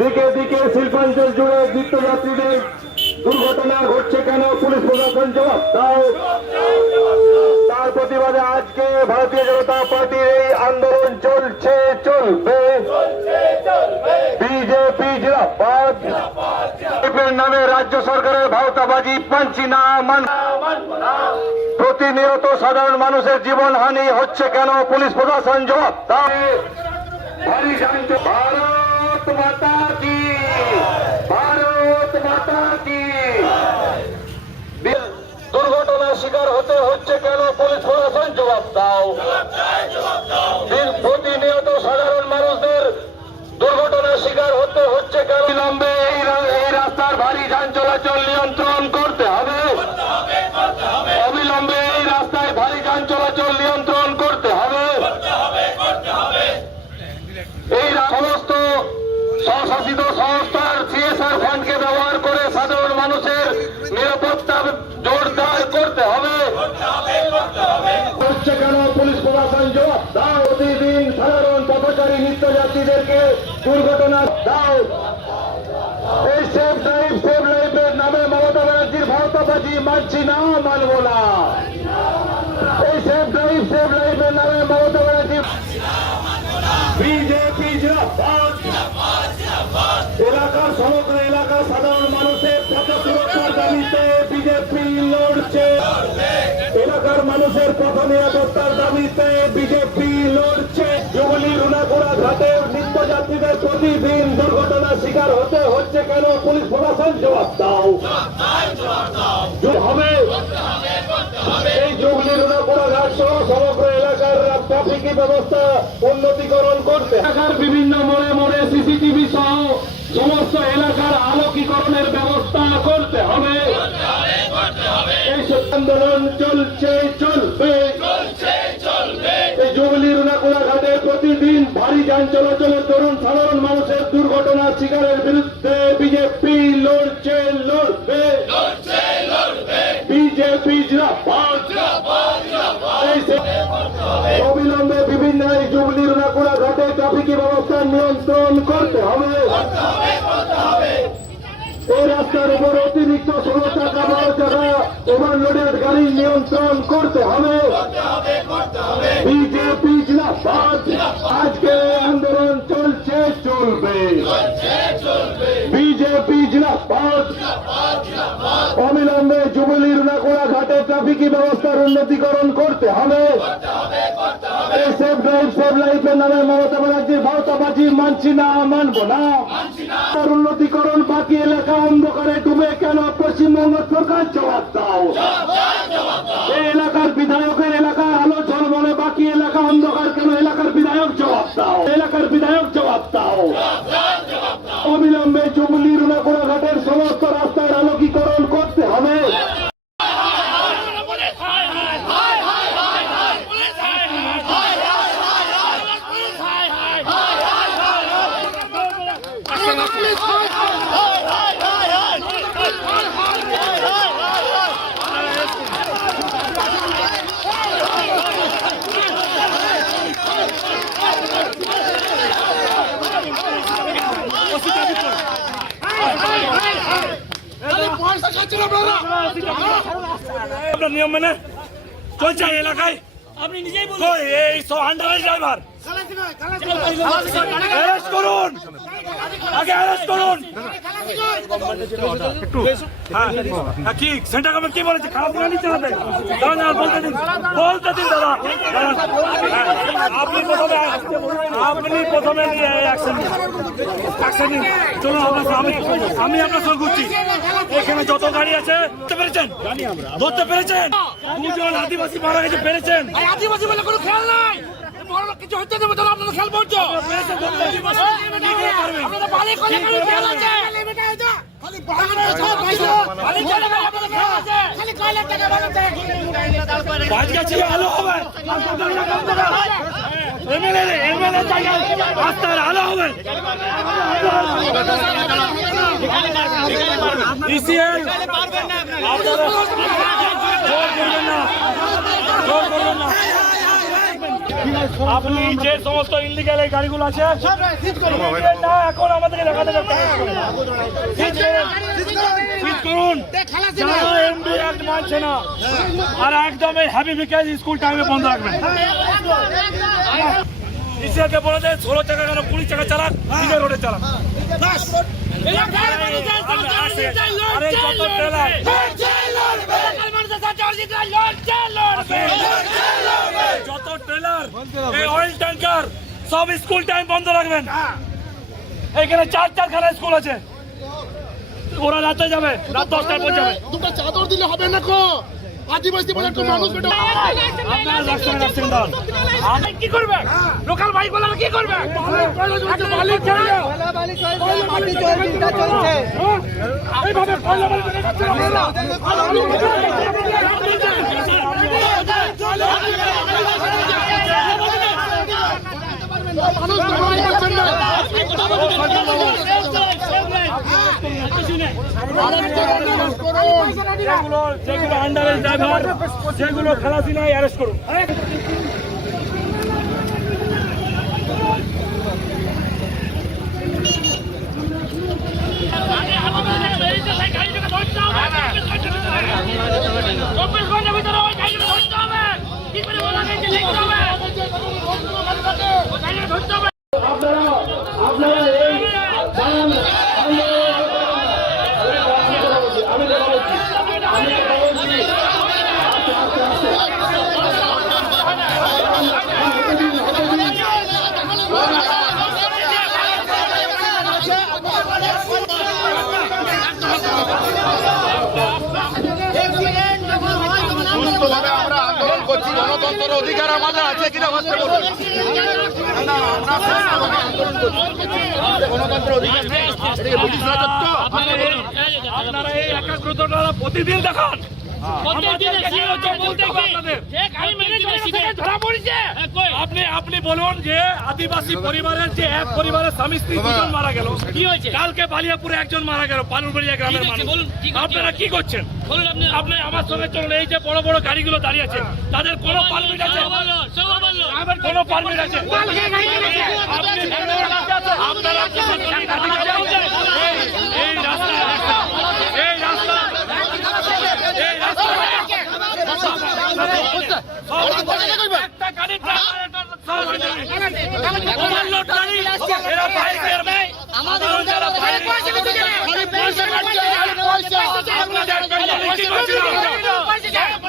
দিকে দিকে শিল্পাঞ্চল জুড়ে নিত্যযাত্রীদের দুর্ঘটনা ঘটছে কেন? পুলিশ প্রশাসন জবাব দাও। তার প্রতিবাদে আজকে ভারতীয় জনতা পার্টির এই আন্দোলন চলছে, চলবে। বিজেপি জিরাবাদ নামে রাজ্য সরকারের ভাওতাবাজি পাঞ্চি না, মান প্রতিনিয়ত সাধারণ মানুষের জীবন হানি হচ্ছে কেন? পুলিশ প্রশাসন জবাব দাও। ভারী মাতা কি? ভারত মাতা কি? দুর্ঘটনার শিকার হতে হচ্ছে কেন? পুলিশ প্রশাসন জবাব দাও। প্রতিনিয়ত সাধারণ মানুষদের দুর্ঘটনার শিকার হতে হচ্ছে কেন? বিলম্বে এই এই রাস্তার ভারী যান চলাচল নিয়ন্ত্রণ করতে হবে। জবাব দাও প্রতিদিন সাধারণ পথচারী নিত্যযাত্রীদেরকে দুর্ঘটনা দাও। এই সেফ ড্রাইভ সেভ লাইফের নামে মমতা ব্যানার্জির ভারতবাজি মানছি না, মানবো না। এই সেফ ড্রাইভ সেভ লাইফের নামে মমতা ব্যানার্জি বিজেপি এলাকার সমগ্র এলাকার মানুষের পথ নিরাপত্তার দাবিতে বিজেপি লড়ছে। জুবলি রুনাপুরা ঘাটে নিত্যযাত্রীদের প্রতিদিন দুর্ঘটনার শিকার হতে হচ্ছে কেন? পুলিশ প্রশাসন জবাব দাও। হবে। এই জুবলি রুনাপুরা ঘাট সহ সমগ্র এলাকার ট্রাফিক ব্যবস্থা উন্নতিকরণ করতে। এলাকার বিভিন্ন মোড়ে মোড়ে সিসিটিভি সহ সমস্ত এলাকার আলোকীকরণের ব্যবস্থা করতে হবে। এই আন্দোলন চলছে চলবে। এই জুবলি রুনাকুড়া ঘাটে প্রতিদিন ভারী যান চলাচলের দরুন সাধারণ মানুষের দুর্ঘটনার শিকারের বিরুদ্ধে বিজেপি লড়ছে লড়বে। বিজেপি অবিলম্বে বিভিন্ন এই জুবলি রুনাকুড়া ঘাটে ট্রাফিকি ব্যবস্থা নিয়ন্ত্রণ করতে হবে। এই রাস্তার উপর টাকা ওভারলোডেড গাড়ি নিয়ন্ত্রণ করতে হবে। বিজেপি জিন্দাবাদ। আজকে আন্দোলন চলছে, চলবে। বিজেপি জিন্দাবাদ। অবিলম্বে না করা ঘাটে ট্রাফিকি ব্যবস্থার উন্নতিকরণ করতে হবে। এই সেফ লাইফের নামে মমতা ব্যানার্জির ভাওতাবাজি মানছি না মানবো না। উন্নতিকরণ বাকি এলাকা অন্ধকারে ডুবে কেন? পশ্চিমবঙ্গ সরকার জবাব দাও। এই এলাকার বিধায়কের এলাকার আলো ঝলমলে বাকি এলাকা অন্ধকার কেন? এলাকার বিধায়ক জবাব দাও। এলাকার বিধায়ক জবাব দাও। অবিলম্বে জুবলি ঘাটের সমস্ত রাস্তার আপনার। নিয়ম মেনে চলছে এলাকায়। আপনি নিজেই বলুন। এই সব আন্ডারের ড্রাইভার আগে করুন! হ্যাঁ দিন। দিন আপনি প্রথমে আপনি আমি আপনার সঙ্গে ঘুরছি। এখানে যত গাড়ি আছে, ধরতে পেরেছেন? ধরতে পেরেছেন? দুজন আদিবাসী মারা গেছে, পেরেছেন? আদিবাসী বলে কোনো খেয়াল নাই। বড় কিছু হতে দেবে তাহলে আপনারা আপনারা বালি করে খালি আছে খালি কয়লার টাকা বানাতে ছিল আলো হবে এমএলএ এমএলএ রাস্তার আলো হবে ইসিএল আপনারা জোর করবেন না জোর করবেন না আপনি যে সমস্ত ইলিগাল এই গাড়িগুলো আছে এখন আমাদেরকে করুন মানছে না আর একদম এই হ্যাপি বিকাশ স্কুল টাইমে বন্ধ রাখবেন ইসিআরকে বলে দেয় ষোলো টাকা কেন কুড়ি টাকা চালাক নিজের রোডে চালাক আরে যত যত ট্রেলার এই অয়েল ট্যাঙ্কার সব স্কুল টাইম বন্ধ রাখবেন। এখানে চার চারখানা স্কুল আছে। ওরা রাতে যাবে রাত দশটার পর যাবে দুটো চাদর দিলে হবে না কো? আদিবাসী বলে একটু মানুষ বেটা আপনারা রাখছেন রাখছেন দাঁড়ান আপনি কি করবে লোকাল বাইক বলে কি করবে মালিক চাইলে এইভাবে পয়লা বাড়ি থেকে যাচ্ছে মানুষ যেগুলো খালাসি নাই অ্যারেস্ট করুন ধরতে হবে গণতন্ত্রের অধিকার আমাদের আছে কিনা ভাবতে বলুন। গণতন্ত্রের অধিকার আপনারা এই- একাগ্রতা প্রতিদিন দেখান। ধরা পড়েছে। আপনি বলুন যে আদিবাসী পরিবারের যে এক পরিবারের স্বামী স্ত্রী দুজন মারা গেল। কি হয়েছে? কালকে বালিয়াপুরে একজন মারা গেল পানুরবাড়িয়া গ্রামের? মানুষ। বলুন, আপনারা কি করছেন? বলুন আপনি। আপনি আমার সঙ্গে চলুন এই যে বড় বড় গাড়িগুলো দাঁড়িয়ে আছে তাদের কোনো পারমিট আছে? আমার কোনো পারমিট আছে? আপনারা কি করছেন? এই- এই রাস্তা এই রাস্তা। এই রাস্তা একটা গাড়ি ড্রাইভার, একটা সামনে গাড়ি। ওভারলোড গাড়ি, এরা বাইকের মেয়ে, সাধারণ যারা বাইরে- আপনাদের জন্য কি করছিলাম?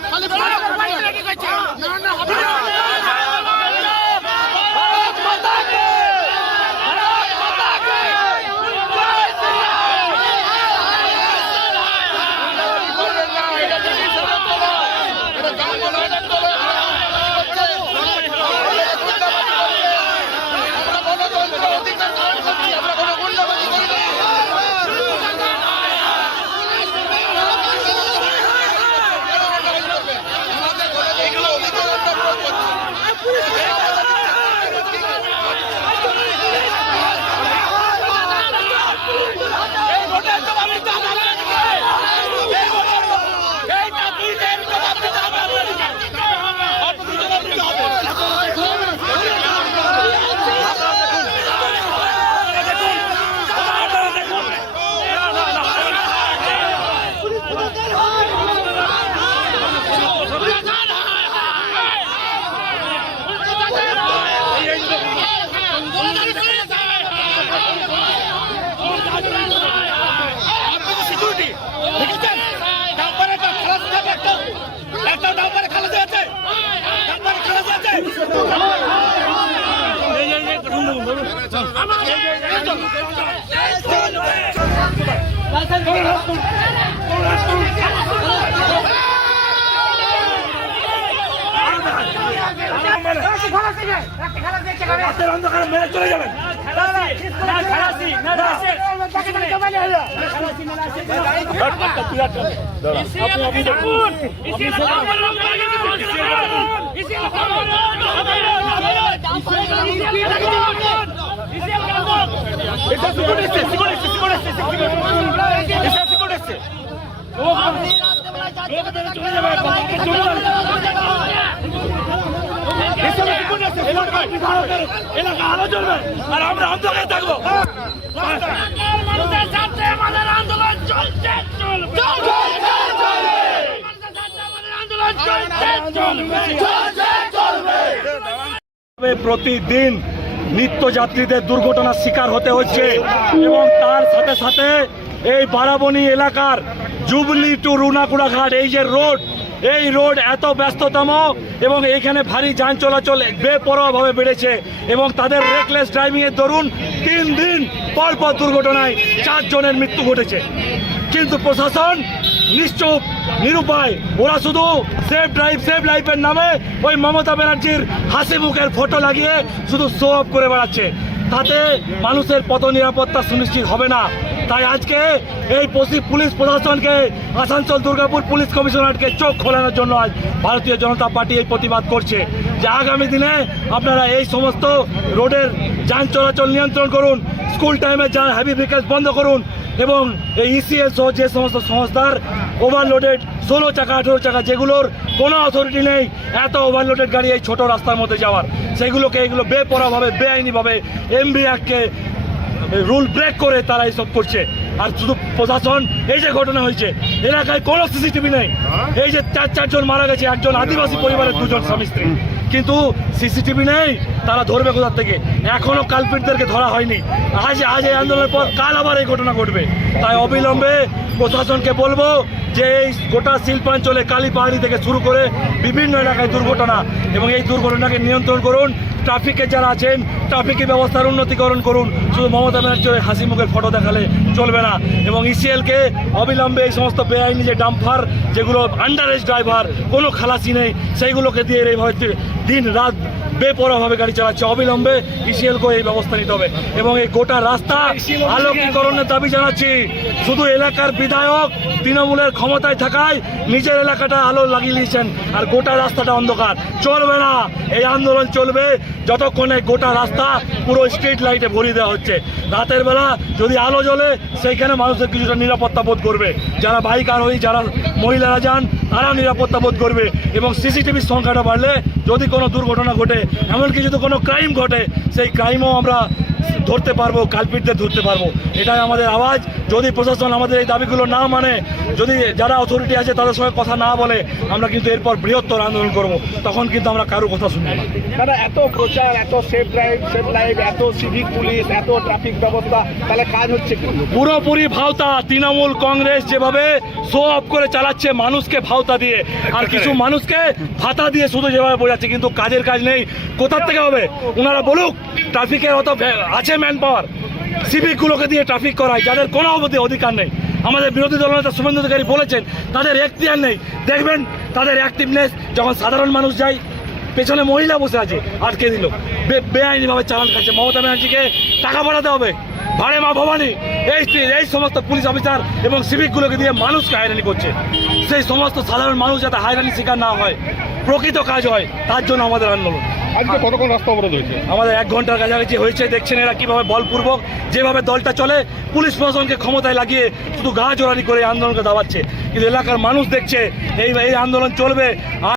গণতন্ত্রের অধিকার গ্রহণ করছি আমরা কোনো গুন্ডাবাজি করি না আমাদের গণতন্ত্রের অধিকার আমরা প্রয়োগ করছি এই ভোটের জবাব দিতে হবে আপনাদেরকে। এই ভোটের জবাব। এই চাকরিদের জবাব দিতে হবে আপনাদেরকে। আপনাদের জবাব দিতে হবে। আপনারা দেখুন, আপনারা দেখুন। না, না, না। আপনাদের সিকিউরিটি দেখেছেন ডাম্পারে একটা খালাস আছে একটা একটা ডাম্পারে খালাস আছে ডাম্পারে খালাস আছে এই এই এই দেখুন দেখুন দেখুন আমার এই এই এই চল লাইসেন্স করে রাখুন রাতের অন্ধকারে মেরে চলে যাবেন না খালাসি না আপনি এলাকা আলো চলবে আর আমরা অন্ধকারে থাকব। আমাদের আন্দোলন চলছে চলবে প্রতিদিন নিত্যযাত্রীদের দুর্ঘটনার শিকার হতে হচ্ছে এবং তার সাথে সাথে এই বারাবণী এলাকার জুবলি টু রুনাকুড়া ঘাট, এই যে রোড, এই রোড এত ব্যস্ততম এবং এইখানে ভারী যান চলাচল বেপরোয়াভাবে বেড়েছে এবং তাদের রেকলেস ড্রাইভিংয়ের দরুন তিন দিন পর পর দুর্ঘটনায় চারজনের মৃত্যু ঘটেছে। কিন্তু প্রশাসন নিশ্চুপ, নিরুপায়। ওরা শুধু সেফ ড্রাইভ সেফ লাইফের নামে ওই মমতা ব্যানার্জির হাসি মুখের ফটো লাগিয়ে শুধু শো অফ করে বেড়াচ্ছে। তাতে মানুষের পথ নিরাপত্তা সুনিশ্চিত হবে না। তাই আজকে এই পশি- পুলিশ প্রশাসনকে, আসানসোল দুর্গাপুর পুলিশ কমিশনারকে চোখ খোলানোর জন্য আজ ভারতীয় জনতা পার্টি এই প্রতিবাদ করছে। যে আগামী দিনে আপনারা এই সমস্ত রোডের যান চলাচল নিয়ন্ত্রণ করুন, স্কুল টাইমে যান হেভি ভেহিকেলস বন্ধ করুন এবং এই ইসিএস সহ যে সমস্ত সংস্থার ওভারলোডেড ষোলো চাকা আঠেরো চাকা যেগুলোর কোনো অথরিটি নেই এত ওভারলোডেড গাড়ি এই ছোটো রাস্তার মধ্যে যাওয়ার। সেগুলোকে এগুলো বেপরাভাবে বেআইনিভাবে এমবি অ্যাক্টকে রুল ব্রেক করে তারা এইসব করছে। আর শুধু প্রশাসন এই যে ঘটনা হয়েছে এলাকায় কোনো সিসিটিভি নেই। এই যে চার চারজন মারা গেছে একজন আদিবাসী পরিবারের দুজন স্বামী স্ত্রী। কিন্তু সিসিটিভি নেই, তারা ধরবে কোথার থেকে? এখনও কালপিটদেরকে ধরা হয়নি। আজ আজ এই আন্দোলনের পর কাল আবার এই ঘটনা ঘটবে। তাই অবিলম্বে প্রশাসনকে বলব যে এই গোটা শিল্পাঞ্চলে কালী পাহাড়ি থেকে শুরু করে বিভিন্ন এলাকায় দুর্ঘটনা এবং এই দুর্ঘটনাকে নিয়ন্ত্রণ করুন। ট্রাফিকে যারা আছেন ট্রাফিকের ব্যবস্থার উন্নতিকরণ করুন। শুধু মমতা ব্যানার্জি হাসি মুখের ফটো দেখালে চলবে না। এবং ইসিএলকে অবিলম্বে এই সমস্ত বেআইনি যে ডাম্পার, যেগুলো আন্ডার এজ ড্রাইভার কোনো খালাসি নেই, সেইগুলোকে দিয়ে এইভাবে দিন রাত বেপরোয়াভাবে গাড়ি চালাচ্ছে। অবিলম্বে ইসিএলকে এই ব্যবস্থা নিতে হবে। এবং এই গোটা রাস্তা আলোকীকরণের দাবি জানাচ্ছি। শুধু এলাকার বিধায়ক তৃণমূলের ক্ষমতায় থাকায় নিজের এলাকাটা আলো লাগিয়ে দিয়েছেন। আর গোটা রাস্তাটা অন্ধকার। চলবে না। এই আন্দোলন চলবে যতক্ষণে গোটা রাস্তা পুরো স্ট্রিট লাইটে ভরিয়ে দেওয়া হচ্ছে। রাতের বেলা যদি আলো জ্বলে সেইখানে মানুষের কিছুটা নিরাপত্তা বোধ করবে। যারা বাইক আরোহী যারা মহিলারা যান তারাও নিরাপত্তা বোধ করবে এবং সিসিটিভির সংখ্যাটা বাড়লে যদি কোনো দুর্ঘটনা ঘটে, এমনকি যদি কোনো ক্রাইম ঘটে, সেই ক্রাইমও আমরা ধরতে পারব কালপিটদের ধরতে পারব। এটাই আমাদের আওয়াজ। যদি প্রশাসন আমাদের এই দাবিগুলো না মানে যদি যারা অথরিটি আছে তাদের সঙ্গে কথা না বলে আমরা কিন্তু এরপর বৃহত্তর আন্দোলন করব। তখন কিন্তু আমরা কারও কথা শুনব না। দাদা এত প্রচার এত সেফ ড্রাইভ সেফ লাইভ এত সিভিক পুলিশ এত ট্রাফিক ব্যবস্থা তাহলে কাজ হচ্ছে পুরোপুরি ভাওতা। তৃণমূল কংগ্রেস যেভাবে শো অফ করে চালাচ্ছে মানুষকে ভাওতা দিয়ে আর কিছু মানুষকে ভাতা দিয়ে শুধু যেভাবে বোঝাচ্ছে কিন্তু কাজের কাজ নেই। কোথার থেকে হবে? ওনারা বলুক ট্রাফিকের অত আছে ম্যান পাওয়ার। সিভিকগুলোকে দিয়ে ট্রাফিক করায়, যাদের কোনো অবধি অধিকার নেই। আমাদের বিরোধী দলনেতা শুভেন্দু অধিকারী বলেছেন, তাদের এখতিয়ার নেই। দেখবেন, তাদের অ্যাক্টিভনেস যখন সাধারণ মানুষ যায়, পেছনে মহিলা বসে আছে, আটকে দিল। বেআইনিভাবে চালান খাচ্ছে। মমতা ব্যানার্জিকে টাকা পাঠাতে হবে। ভাড়ে মা ভবানী। এই এই সমস্ত পুলিশ অফিসার এবং সিভিকগুলোকে দিয়ে মানুষকে হয়রানি করছে। সেই সমস্ত সাধারণ মানুষ যাতে হয়রানি শিকার না হয়, প্রকৃত কাজ হয়, তার জন্য আমাদের আন্দোলন। আজকে কতক্ষণ রাস্তা অবরোধ হয়েছে? আমাদের এক ঘণ্টার কাছাকাছি হয়েছে, দেখছেন এরা কীভাবে বলপূর্বক যেভাবে দলটা চলে, পুলিশ প্রশাসনকে ক্ষমতায় লাগিয়ে শুধু গা জোরানি করে আন্দোলনকে দাবাচ্ছে। কিন্তু এলাকার মানুষ দেখছে, এই এই আন্দোলন চলবে